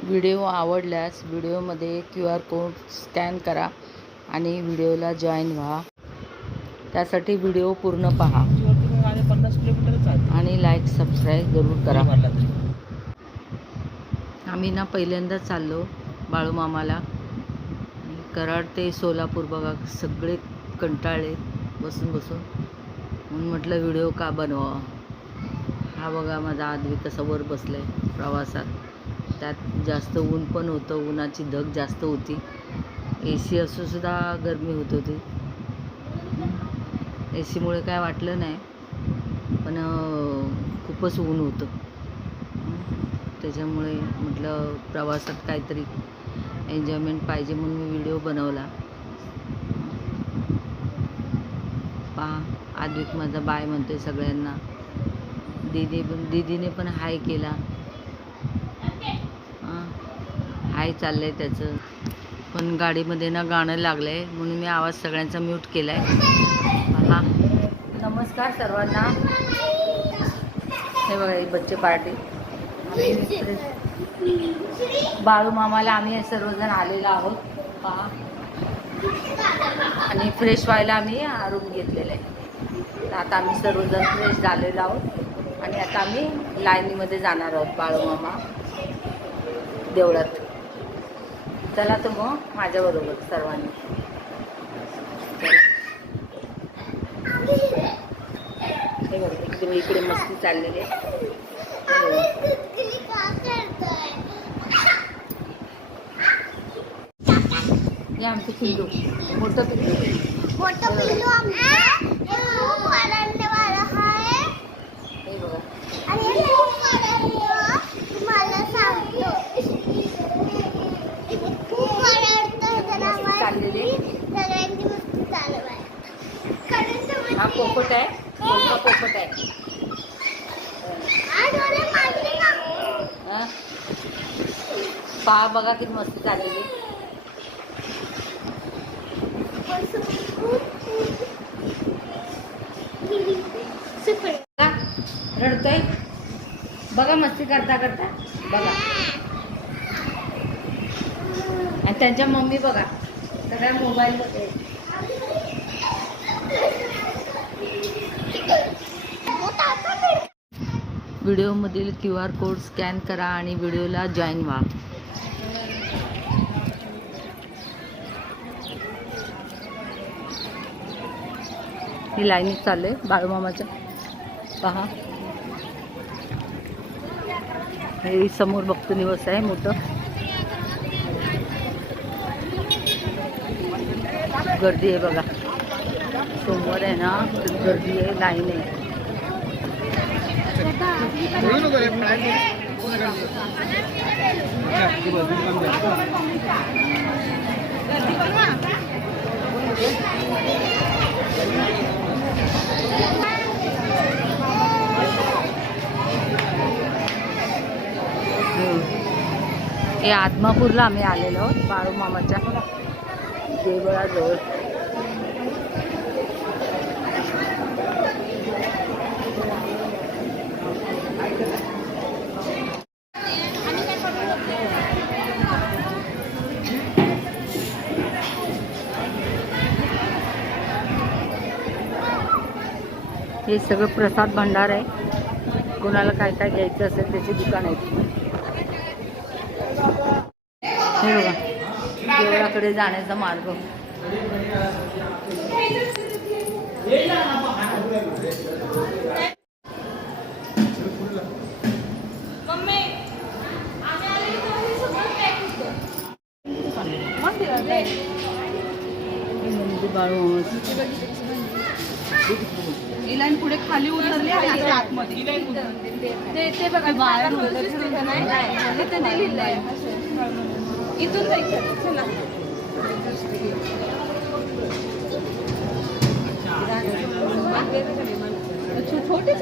Video आवडल्यास व्हिडिओमध्ये QR code scan करा आणि व्हिडिओला जॉईन व्हा. त्यासाठी व्हिडिओ पूर्ण पहा 50 किलोमीटरच आहे आणि लाईक सबस्क्राईब जरूर करा. मारला तरी. आम्ही ना पहिल्यांदाच चाललो बाळूमामाला. कराड ते सोलापूर बघा सगळे कंटाळले बसून म्हणून म्हटलं व्हिडिओ का बनवावा. हा बघा माझा आदवी कसा वर बसला आहे प्रवासात. त्यात जास्त ऊन पण होतं, उन्हाची धग जास्त होती. AC असूनसुद्धा गरमी होत होती. AC मुळे काय वाटलं नाही, पण खूपच ऊन होतं. त्याच्यामुळे म्हटलं प्रवासात काहीतरी एन्जॉयमेंट पाहिजे म्हणून मी व्हिडिओ बनवला. पहा आद्विक माझा बाय म्हणतोय सगळ्यांना. दीदीने पण हाय केला. हाय चाललंय त्याचं. पण गाडीमध्ये ना गाणं लागलं आहे म्हणून मी आवाज सगळ्यांचा म्यूट केला आहे. पहा नमस्कार सर्वांना. हे बघा ही बच्चे पार्टी. बाळूमामाला आम्ही सर्वजण आलेलो आहोत. पहा आणि फ्रेश व्हायला आम्ही रूम घेतलेलं आहे. तर आता आम्ही सर्वजण फ्रेश झालेलो आहोत आणि आता आम्ही लाईनीमध्ये जाणार आहोत बाळूमामा देवळात. चला तर मग माझ्याबरोबर सर्वांनी. हे बघा एकदम इकडे मस्ती चाललेली आहे. हे आमचं पिल्लू, मोठं पिल्लू. हे बघा हा पोपट आहे, मोठा पोपट आहे. पहा बघा किती मस्ती चाललेली. रडतोय बघा मस्ती करता बघा. आणि त्यांच्या मम्मी बघा सगळ्या मोबाईलमध्ये. व्हिडिओमधील QR कोड स्कॅन करा आणि व्हिडिओला जॉईन व्हा. ही लाईनीत चालले बाळूमामाच्या. पहा हे समोर भक्त निवास आहे मोठं. गर्दी आहे बघा. सोमवार आहे ना, गर्दी आहे, लाईन आहे. हे आदमापूरला आम्ही आलेलो आहोत बाळूमामाच्या देवळाजवळ. हे सगळं प्रसाद भंडार आहे. कोणाला काय काय घ्यायचं असेल त्याची दुकान आहे. हे बघा देवळाकडे जाण्याचा मार्ग. ही लाईन पुढे खाली उतरली आणि आतमध्ये ते बघा बाहेर इथून जायचं. चला छोटे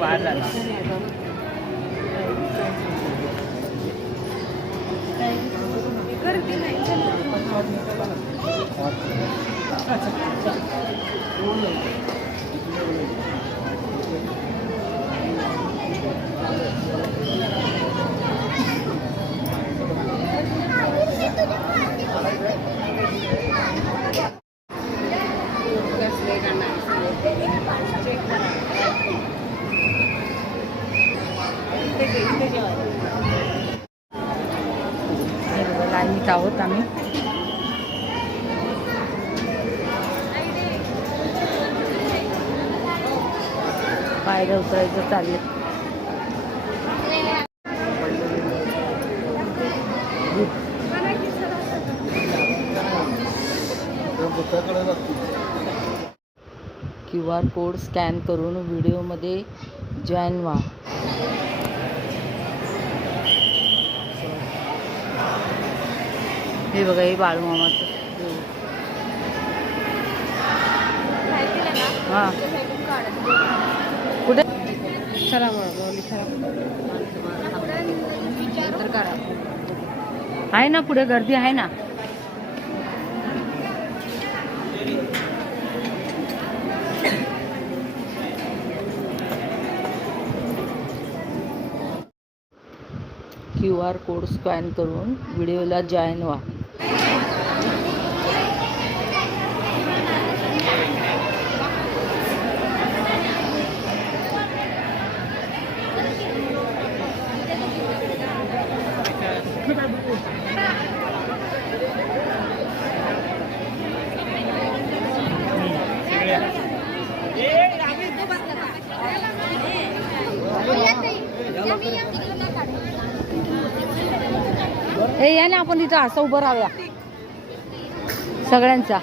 बाहेर झाला. गर्दी नाही. येत आहोत आम्ही. पायऱ्या उतरायचं चालले. QR कोड स्कॅन करून व्हिडिओमध्ये जॉईन व्हा. हे बघा, हे बाळूमामाचं. हां, कुठे चला आहे ना, पुढे गर्दी आहे ना. QR कोड स्कॅन करून व्हिडिओला जॉईन व्हा. हे या ना, आपण इथं असं उभं राहूया सगळ्यांचा.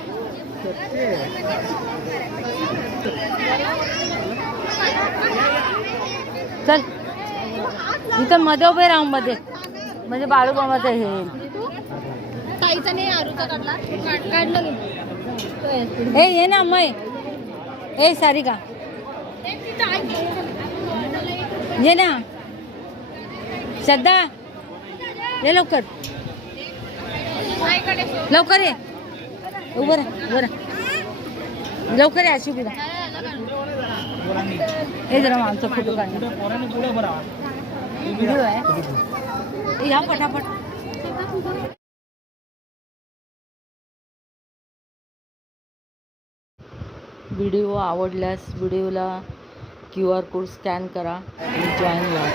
चल इथं मध्ये उभे राहून मध्ये, म्हणजे बाळूमामाचं हे ताईचा नाही, आरूचा काढलं. हे ये ना मै, ए सारिका ये ना, श्रद्धा ये लवकर, लवकर ये, उभं राहा, उभं राहा, लवकर ये. अशी उभी राहा. हे जरा आमचा फोटो काढ. व्हिडिओ आहे, या पटापट. व्हिडिओ आवडल्यास व्हिडिओला QR कोड स्कॅन करा आणि जॉईन व्हा.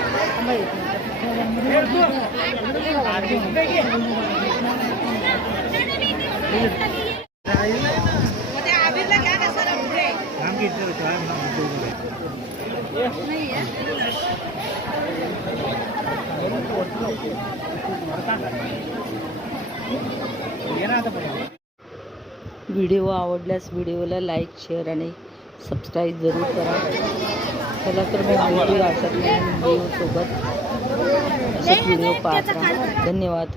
व्हिडिओ आवडल्यास व्हिडिओला लाईक, शेअर आणि सबस्क्राईब जरूर करा. चला तर मग भेटूया अशाच व्हिडिओ सोबत. असेच व्हिडिओ पाहत राहा. धन्यवाद.